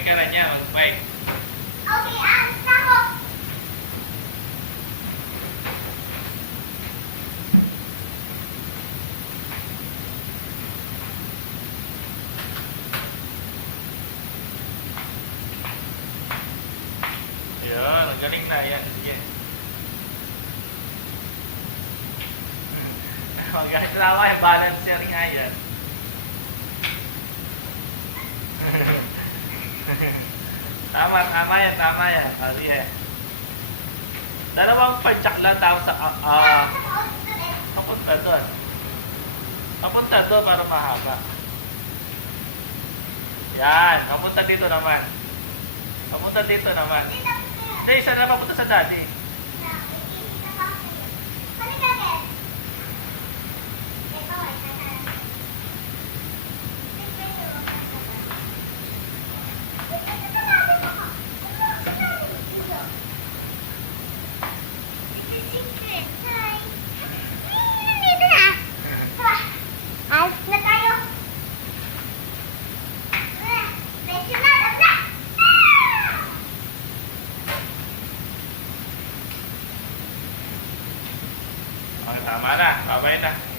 Mag-bike ka na niya, mag-bike. Okay, alis na ako. Yun, ang galing na. Yan, sige. Magalit na ako, balancer nga yan. Tama yan, tama yan. Sige. Dalawang pagtsak lang tapos sa, papunta doon. Papunta doon para mahaba. Yan, papunta dito naman. Papunta dito naman. Hindi, isa na papunta sa daddy. Okay, tama na. Babay na.